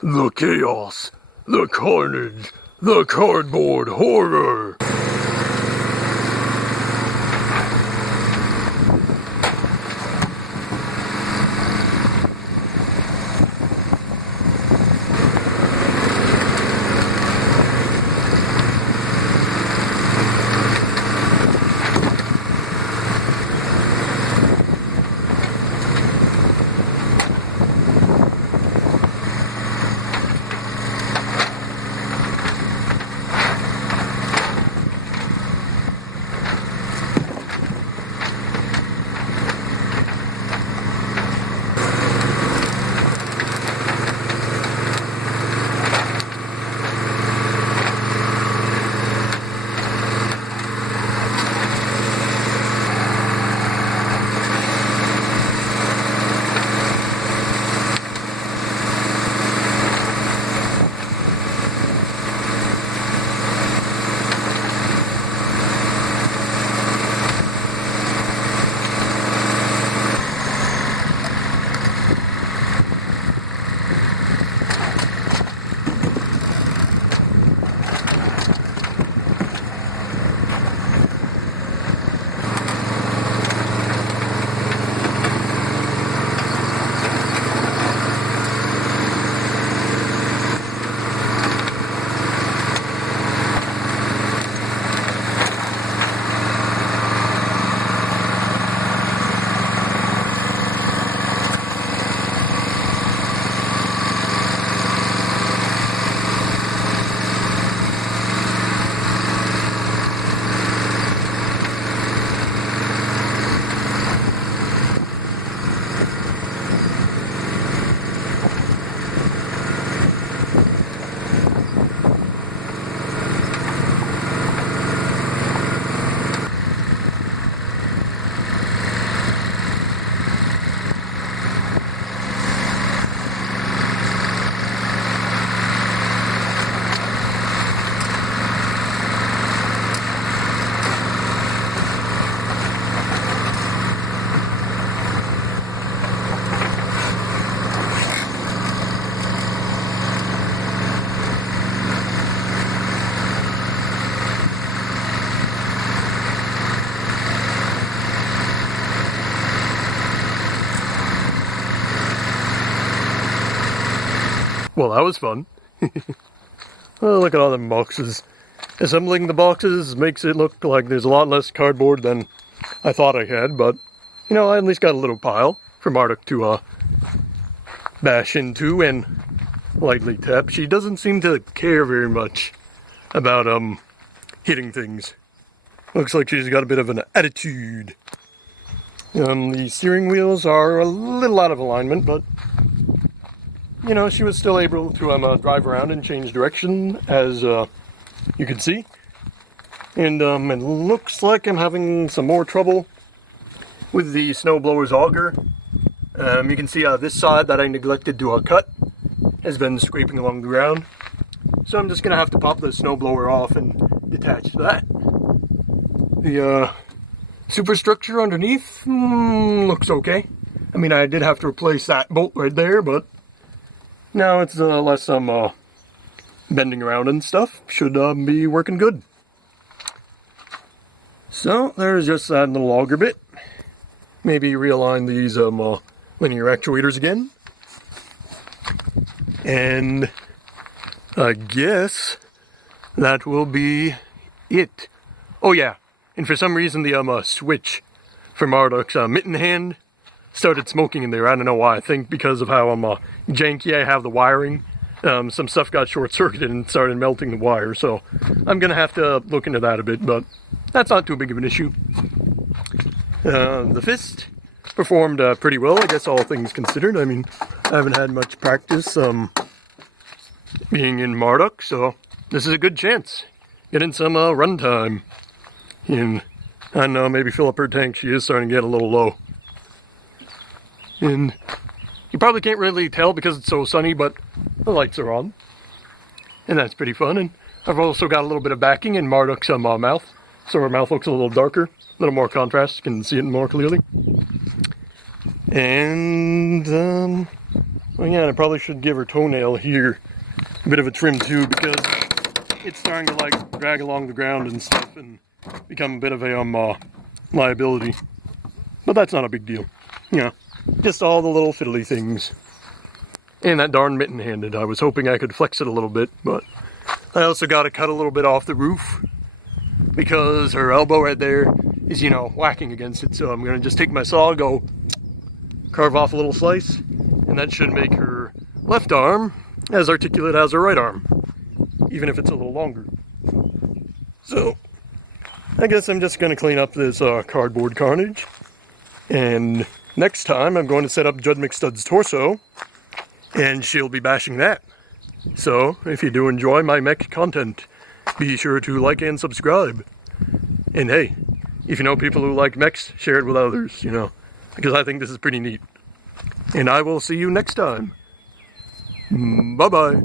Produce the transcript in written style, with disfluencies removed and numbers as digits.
The chaos, the carnage, the cardboard horror. Well, that was fun. Oh, look at all them boxes. Assembling the boxes makes it look like there's a lot less cardboard than I thought I had, but, you know, I at least got a little pile for Marduk to bash into and lightly tap. She doesn't seem to care very much about hitting things. Looks like she's got a bit of an attitude. The steering wheels are a little out of alignment, but you know, she was still able to drive around and change direction, as you can see. And it looks like I'm having some more trouble with the snowblower's auger. You can see this side that I neglected to cut has been scraping along the ground. So I'm just going to have to pop the snowblower off and detach that. The superstructure underneath looks okay. I mean, I did have to replace that bolt right there, but now it's less bending around and stuff. Should be working good. So there's just that little auger bit. Maybe realign these linear actuators again. And I guess that will be it. Oh yeah, and for some reason the switch for Marduk's mitten hand started smoking in there. I don't know why. I think because of how janky I have the wiring. Some stuff got short-circuited and started melting the wire, so I'm going to have to look into that a bit, but that's not too big of an issue. The fist performed pretty well, I guess, all things considered. I mean, I haven't had much practice being in Marduk, so this is a good chance. Get in some run time. And I don't know, maybe fill up her tank. She is starting to get a little low. And you probably can't really tell because it's so sunny, but the lights are on. And that's pretty fun. And I've also got a little bit of backing in Marduk's mouth. So her mouth looks a little darker, a little more contrast. You can see it more clearly. And Well, yeah, and I probably should give her toenail here a bit of a trim too, because it's starting to like drag along the ground and stuff and become a bit of a liability. But that's not a big deal. You know, just all the little fiddly things. And that darn mitten-handed. I was hoping I could flex it a little bit, but I also got to cut a little bit off the roof because her elbow right there is, you know, whacking against it. So I'm going to just take my saw, go carve off a little slice, and that should make her left arm as articulate as her right arm, even if it's a little longer. So I guess I'm just going to clean up this cardboard carnage, and next time I'm going to set up Judd McStud's torso, and she'll be bashing that. So if you do enjoy my mech content, be sure to like and subscribe. And hey, if you know people who like mechs, share it with others, you know, because I think this is pretty neat. And I will see you next time. Bye-bye.